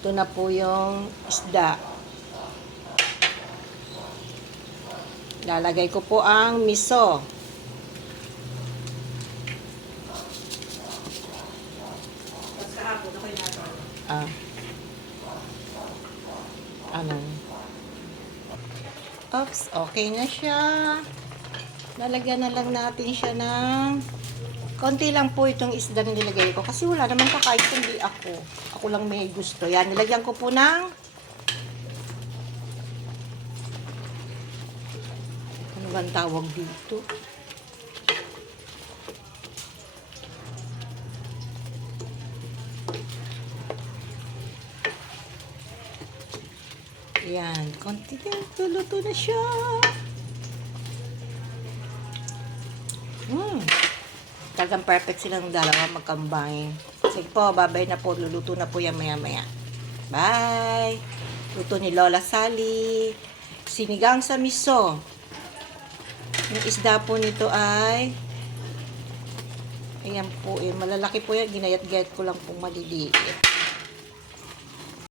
Ito na po yung isda. Lalagay ko po ang miso. Ano? Oops, okay na siya. Lalagyan na lang natin siya ng konti lang po itong isda na nilagay ko. Kasi wala naman kakain kundi ako. Ako lang may gusto. Yan, nilagyan ko po ng ano bang tawag dito? Yan, konti din. Luto na siya. Talagang perfect silang dalawa magkambay. Sige po, babay na po. Luluto na po yan maya-maya. Bye! Luto ni Lola Sally. Sinigang sa miso. Yung isda po nito ay ayan po, malalaki po yan. Ginayat-gayat ko lang pong maliliit.